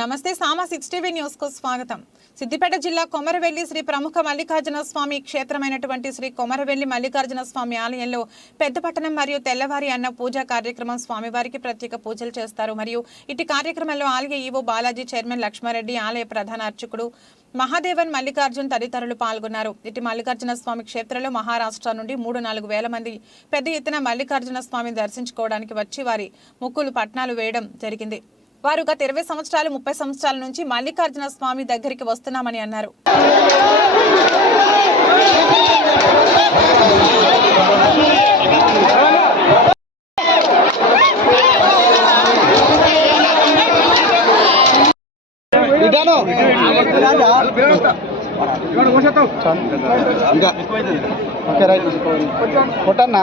నమస్తే సామ six TV న్యూస్కు స్వాగతం. సిద్దిపేట జిల్లా కొమరవెల్లి శ్రీ ప్రముఖ మల్లికార్జున స్వామి క్షేత్రమైనటువంటి శ్రీ కొమరవెల్లి మల్లికార్జున స్వామి ఆలయంలో పెద్దపట్టణం మరియు తెల్లవారి అన్న పూజా కార్యక్రమం స్వామివారికి ప్రత్యేక పూజలు చేస్తారు. మరియు ఇటు కార్యక్రమంలో ఆలయ ఈవో బాలాజీ చైర్మన్ లక్ష్మారెడ్డి ఆలయ ప్రధాన అర్చకుడు మహాదేవన్ మల్లికార్జున్ తదితరులు పాల్గొన్నారు. ఇటు మల్లికార్జున స్వామి క్షేత్రంలో మహారాష్ట్ర నుండి మూడు నాలుగు వేల మంది పెద్ద ఎత్తున మల్లికార్జున స్వామిని దర్శించుకోవడానికి వచ్చి వారి ముక్కులు పట్నాలు వేయడం జరిగింది. వారు గత ఇరవై సంవత్సరాలు ముప్పై సంవత్సరాల నుంచి మల్లికార్జున స్వామి దగ్గరికి వస్తున్నామని అన్నారు. ఇంకా. Okay right. కొట్టన్నా?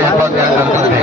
ఏర్పాటు చేయాలి